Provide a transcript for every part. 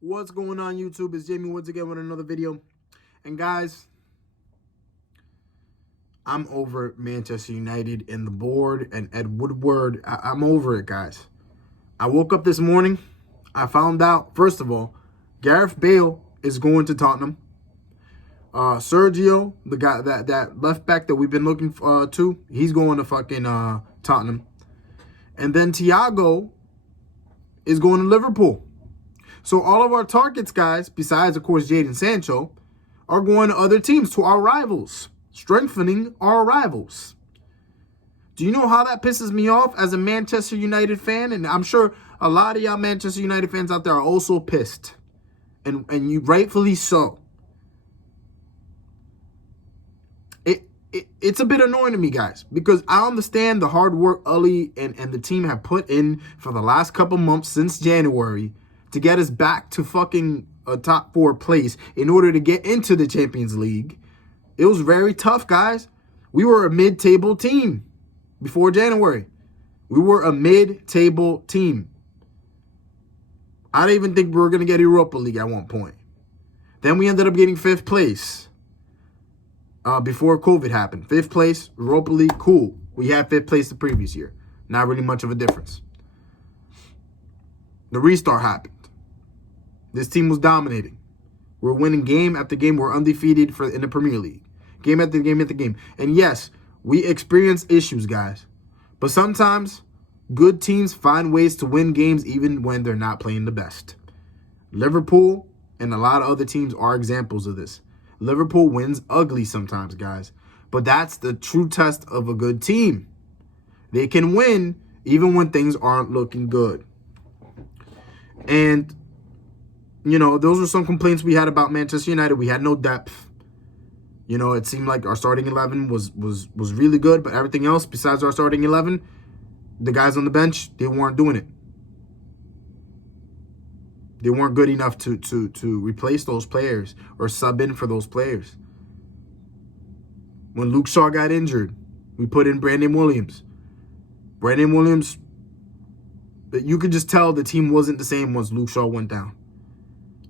What's going on, YouTube? It's Jamie Woods again with another video. And guys, I'm over Manchester United and the board and Ed Woodward. I'm over it, guys. I woke up this morning. I found out, first of all, Gareth Bale is going to Tottenham. Sergio, the guy that left back that we've been looking to, he's going to fucking Tottenham. And then Thiago is going to Liverpool. So all of our targets, guys, besides, of course, Jadon Sancho, are going to other teams, to our rivals, strengthening our rivals. Do you know how that pisses me off as a Manchester United fan? And I'm sure a lot of y'all Manchester United fans out there are also pissed. And you rightfully so. It's a bit annoying to me, guys, because I understand the hard work Ully and the team have put in for the last couple months since January to get us back to fucking a top 4 place in order to get into the Champions League. It was very tough, guys. We were a mid-table team before January. We were a mid-table team. I didn't even think we were going to get Europa League at one point. Then we ended up getting 5th place before COVID happened. 5th place, Europa League, cool. We had 5th place the previous year. Not really much of a difference. The restart happened. This team was dominating. We're winning game after game. We're undefeated in the Premier League. Game after game after game. And yes, we experience issues, guys. But sometimes good teams find ways to win games even when they're not playing the best. Liverpool and a lot of other teams are examples of this. Liverpool wins ugly sometimes, guys. But that's the true test of a good team. They can win even when things aren't looking good. And, you know, those were some complaints we had about Manchester United. We had no depth. You know, it seemed like our starting 11 was really good, but everything else besides our starting 11, the guys on the bench, they weren't doing it. They weren't good enough to replace those players or sub in for those players. When Luke Shaw got injured, we put in Brandon Williams. Brandon Williams, you could just tell the team wasn't the same once Luke Shaw went down.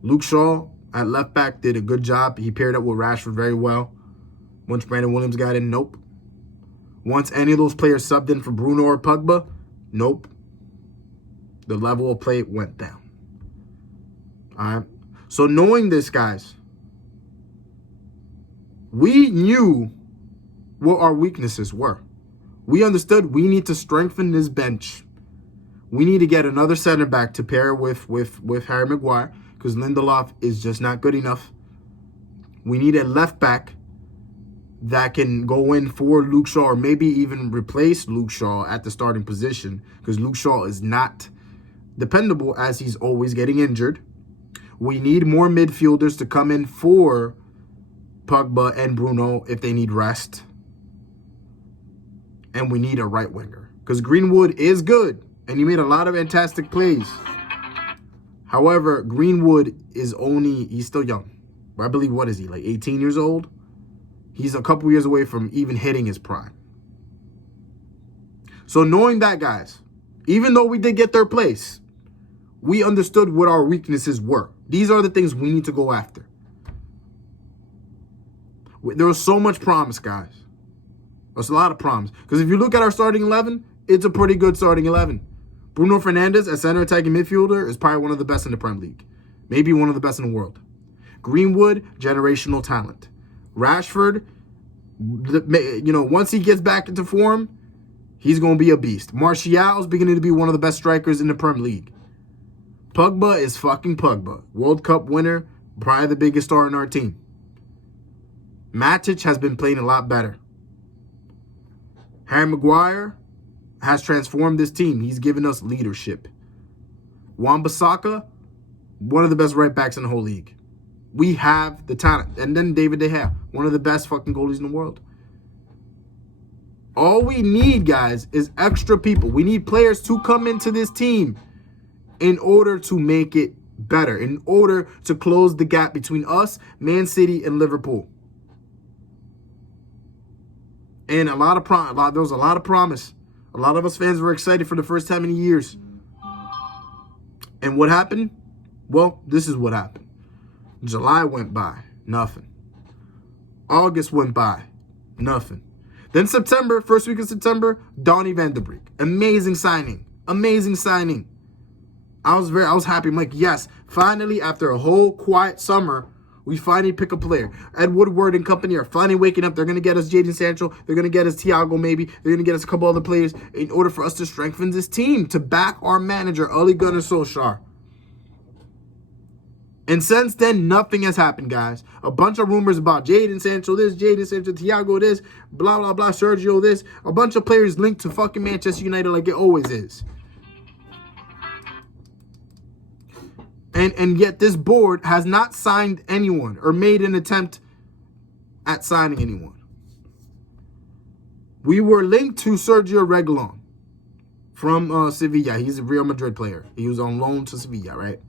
Luke Shaw at left back did a good job. He paired up with Rashford very well. Once Brandon Williams got in, nope. Once any of those players subbed in for Bruno or Pogba, nope. The level of play went down. All right. So knowing this, guys, we knew what our weaknesses were. We understood we need to strengthen this bench. We need to get another center back to pair with Harry Maguire because Lindelof is just not good enough. We need a left back that can go in for Luke Shaw or maybe even replace Luke Shaw at the starting position because Luke Shaw is not dependable as he's always getting injured. We need more midfielders to come in for Pogba and Bruno if they need rest. And we need a right winger because Greenwood is good and he made a lot of fantastic plays. However, Greenwood is he's still young. I believe, what is he, like 18 years old? He's a couple years away from even hitting his prime. So knowing that, guys, even though we did get 3rd place, we understood what our weaknesses were. These are the things we need to go after. There was so much promise, guys. There's a lot of promise. Because if you look at our starting 11, it's a pretty good starting 11. Bruno Fernandes, as center attacking midfielder, is probably one of the best in the Premier League. Maybe one of the best in the world. Greenwood, generational talent. Rashford, you know, once he gets back into form, he's going to be a beast. Martial's beginning to be one of the best strikers in the Premier League. Pogba is fucking Pogba. World Cup winner, probably the biggest star in our team. Matic has been playing a lot better. Harry Maguire has transformed this team. He's given us leadership. Wan-Bissaka, one of the best right backs in the whole league. We have the talent. And then David De Gea, one of the best fucking goalies in the world. All we need, guys, is extra people. We need players to come into this team in order to make it better, in order to close the gap between us, Man City, and Liverpool. And there was a lot of promise. A lot of us fans were excited for the first time in years. And what happened? Well, this is what happened. July went by, nothing. August went by, nothing. Then September, first week of September, Donny van de Beek. Amazing signing. Amazing signing. I was happy. I'm like, yes, finally, after a whole quiet summer, we finally pick a player. Ed Woodward and company are finally waking up. They're going to get us Jadon Sancho. They're going to get us Thiago maybe. They're going to get us a couple other players in order for us to strengthen this team, to back our manager, Ole Gunnar Solskjaer. And since then, nothing has happened, guys. A bunch of rumors about Jadon Sancho this, Jadon Sancho, Thiago this, blah, blah, blah, Sergio this. A bunch of players linked to fucking Manchester United like it always is. And yet this board has not signed anyone or made an attempt at signing anyone. We were linked to Sergio Reguilon from Sevilla. He's a Real Madrid player. He was on loan to Sevilla, right?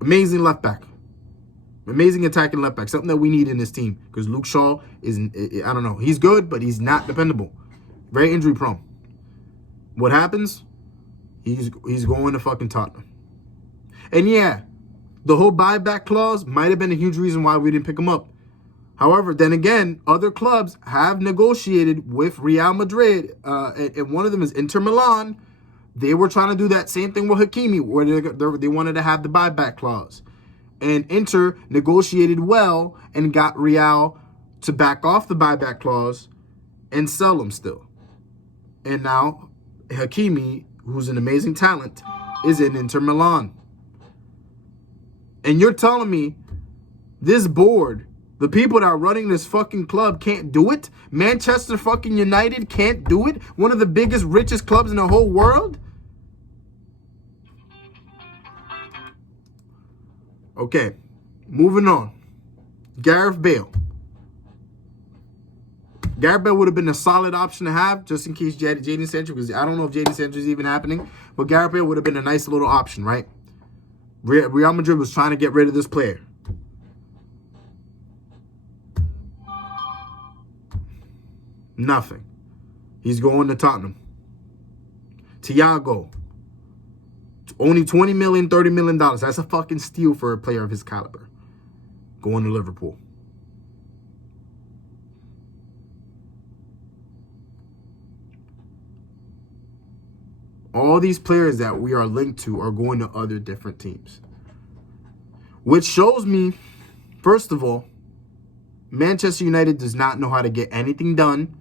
Amazing left back. Amazing attacking left back. Something that we need in this team. Because Luke Shaw is, I don't know. He's good, but he's not dependable. Very injury prone. What happens? He's going to fucking Tottenham. And yeah, the whole buyback clause might have been a huge reason why we didn't pick him up. However, then again, other clubs have negotiated with Real Madrid. And one of them is Inter Milan. They were trying to do that same thing with Hakimi, where they wanted to have the buyback clause. And Inter negotiated well and got Real to back off the buyback clause and sell him still. And now Hakimi, who's an amazing talent, is in Inter Milan. And you're telling me this board, the people that are running this fucking club, can't do it? Manchester fucking United can't do it? One of the biggest, richest clubs in the whole world? Okay, moving on. Gareth Bale. Gareth Bale would have been a solid option to have just in case Jadon Sancho, because I don't know if Jadon Sancho is even happening, but Gareth Bale would have been a nice little option, right? Real Madrid was trying to get rid of this player. Nothing. He's going to Tottenham. Thiago. Only $20 million, $30 million. That's a fucking steal for a player of his caliber. Going to Liverpool. All these players that we are linked to are going to other different teams. Which shows me, first of all, Manchester United does not know how to get anything done.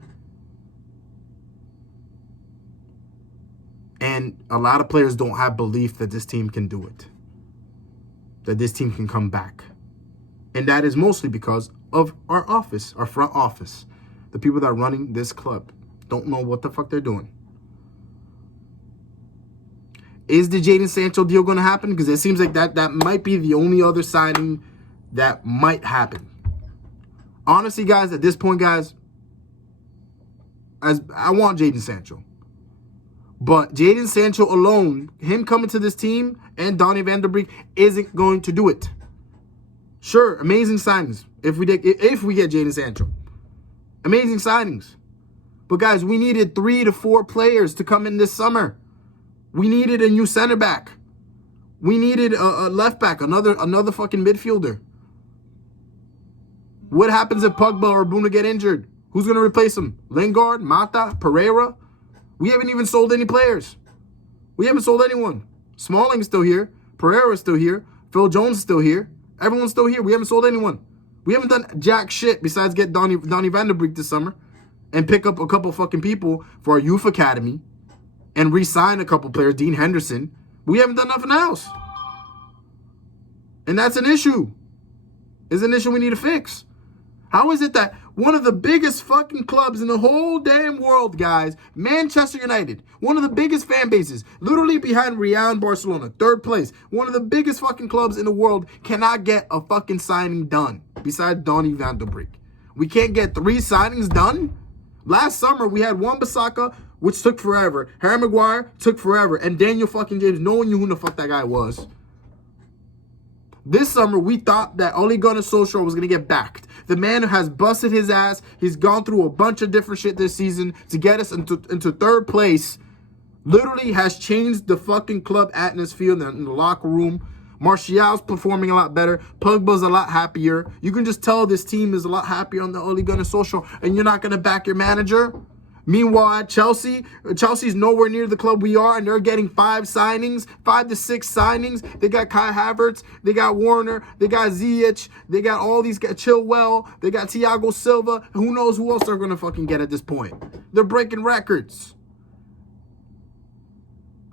And a lot of players don't have belief that this team can do it. That this team can come back. And that is mostly because of our office, our front office. The people that are running this club don't know what the fuck they're doing. Is the Jadon Sancho deal going to happen? Because it seems like that might be the only other signing that might happen. Honestly, guys, at this point, guys, I want Jadon Sancho. But Jadon Sancho alone, him coming to this team and Donny van de Beek isn't going to do it. Sure, amazing signings if we get Jadon Sancho. Amazing signings. But guys, we needed 3 to 4 players to come in this summer. We needed a new center back. We needed a left back, another fucking midfielder. What happens if Pogba or Bruno get injured? Who's going to replace them? Lingard, Mata, Pereira? We haven't even sold any players. We haven't sold anyone. Smalling's still here. Pereira's still here. Phil Jones is still here. Everyone's still here. We haven't sold anyone. We haven't done jack shit besides get Donny van de Beek this summer and pick up a couple fucking people for our youth academy and re-sign a couple players, Dean Henderson. We haven't done nothing else. And that's an issue. It's an issue we need to fix. How is it that one of the biggest fucking clubs in the whole damn world, guys, Manchester United, one of the biggest fan bases, literally behind Real and Barcelona, 3rd place, one of the biggest fucking clubs in the world, cannot get a fucking signing done besides Donny van de Beek? We can't get 3 signings done? Last summer, we had Wan-Bissaka, which took forever. Harry Maguire took forever. And Daniel fucking James, no one knew who the fuck that guy was. This summer, we thought that Ole Gunnar Solskjaer was going to get backed. The man has busted his ass. He's gone through a bunch of different shit this season to get us into 3rd place. Literally has changed the fucking club atmosphere in the locker room. Martial's performing a lot better. Pogba's a lot happier. You can just tell this team is a lot happier on the Ole Gunnar Solskjaer, and you're not going to back your manager. Meanwhile, at Chelsea's nowhere near the club we are, and they're getting 5 to 6 signings. They got Kai Havertz, they got Warner, they got Ziyech, they got all these guys, Chilwell, they got Thiago Silva. Who knows who else they're going to fucking get at this point? They're breaking records.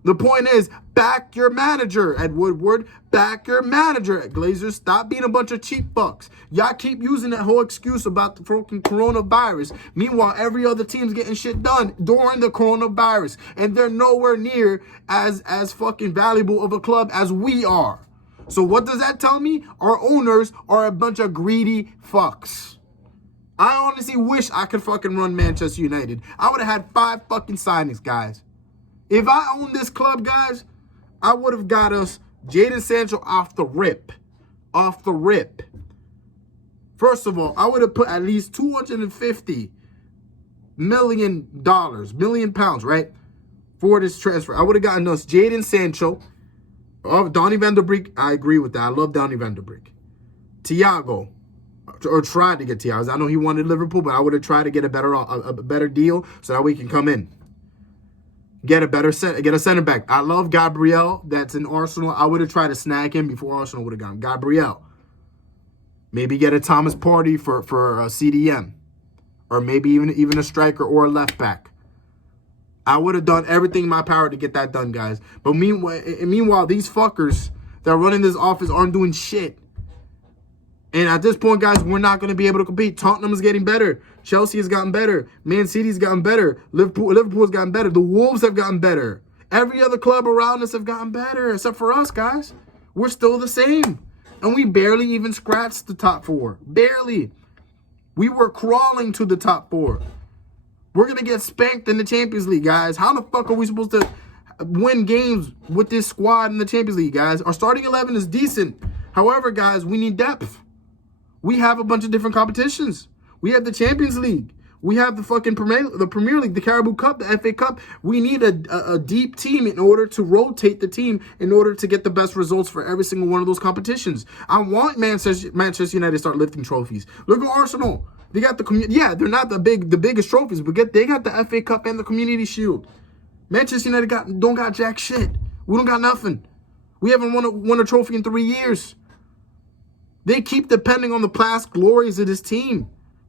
The point is, back your manager, Ed Woodward. Back your manager at Glazers. Stop being a bunch of cheap fucks. Y'all keep using that whole excuse about the fucking coronavirus. Meanwhile, every other team's getting shit done during the coronavirus. And they're nowhere near as fucking valuable of a club as we are. So what does that tell me? Our owners are a bunch of greedy fucks. I honestly wish I could fucking run Manchester United. I would have had 5 fucking signings, guys. If I owned this club, guys, I would have got us Jadon Sancho off the rip. Off the rip. First of all, I would have put at least $250 million pounds, right? For this transfer. I would have gotten us Jadon Sancho. Donny van der Beek, I agree with that. I love Donny van der Beek. Thiago. Or tried to get Thiago. I know he wanted Liverpool, but I would have tried to get a better deal so that we can come in. Get a center back. I love Gabriel. That's in Arsenal. I would have tried to snag him before Arsenal would have gone. Gabriel. Maybe get a Thomas Partey for a CDM. Or maybe even a striker or a left back. I would have done everything in my power to get that done, guys. But meanwhile, these fuckers that are running this office aren't doing shit. And at this point, guys, we're not going to be able to compete. Tottenham is getting better. Chelsea has gotten better. Man City's gotten better. Liverpool's gotten better. The Wolves have gotten better. Every other club around us have gotten better, except for us, guys. We're still the same. And we barely even scratched the top 4. Barely. We were crawling to the top 4. We're going to get spanked in the Champions League, guys. How the fuck are we supposed to win games with this squad in the Champions League, guys? Our starting 11 is decent. However, guys, we need depth. We have a bunch of different competitions. We have the Champions League. We have the fucking Premier League, the Carabao Cup, the FA Cup. We need a deep team in order to rotate the team in order to get the best results for every single one of those competitions. I want Manchester United to start lifting trophies. Look at Arsenal. They got the community. Yeah, they're not the biggest trophies, but they got the FA Cup and the Community Shield. Manchester United don't got jack shit. We don't got nothing. We haven't won a trophy in 3 years. They keep depending on the past glories of this team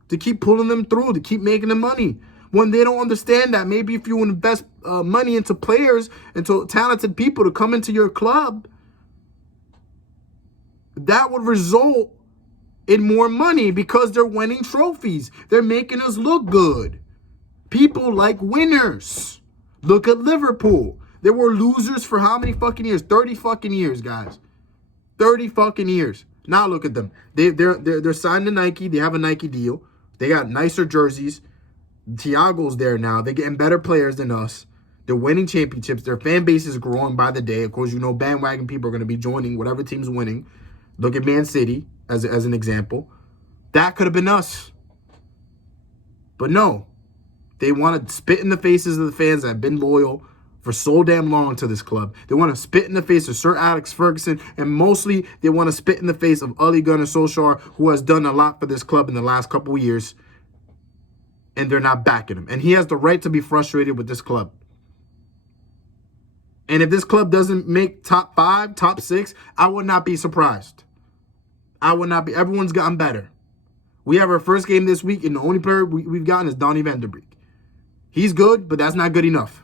to keep pulling them through, to keep making them money. When they don't understand that, maybe if you invest money into players, into talented people to come into your club, that would result in more money because they're winning trophies. They're making us look good. People like winners. Look at Liverpool. They were losers for how many fucking years? 30 fucking years, guys. 30 fucking years. Now look at them. They're signed to Nike. They have a Nike deal. They got nicer jerseys. Thiago's there now. They're getting better players than us. They're winning championships. Their fan base is growing by the day. Of course, you know bandwagon people are going to be joining whatever team's winning. Look at Man City as an example. That could have been us. But no. They want to spit in the faces of the fans that have been loyal for so damn long to this club. They want to spit in the face of Sir Alex Ferguson, and mostly they want to spit in the face of Ole Gunnar Solskjaer, who has done a lot for this club in the last couple of years, and they're not backing him. And he has the right to be frustrated with this club. And if this club doesn't make top 5, top 6, I would not be surprised. I would not be. Everyone's gotten better. We have our first game this week, and the only player we've gotten is Donny van der Beek. He's good, but that's not good enough.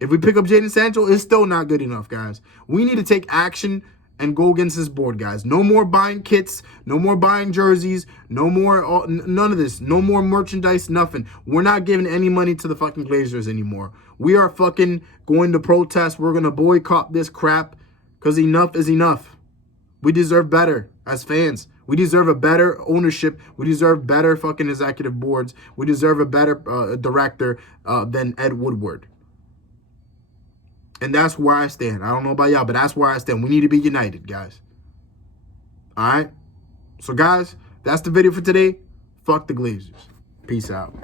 If we pick up Jadon Sancho, it's still not good enough, guys. We need to take action and go against this board, guys. No more buying kits. No more buying jerseys. No more, none of this. No more merchandise, nothing. We're not giving any money to the fucking Glazers anymore. We are fucking going to protest. We're going to boycott this crap because enough is enough. We deserve better as fans. We deserve a better ownership. We deserve better fucking executive boards. We deserve a better director than Ed Woodward. And that's where I stand. I don't know about y'all, but that's where I stand. We need to be united, guys. All right? So, guys, that's the video for today. Fuck the Glazers. Peace out.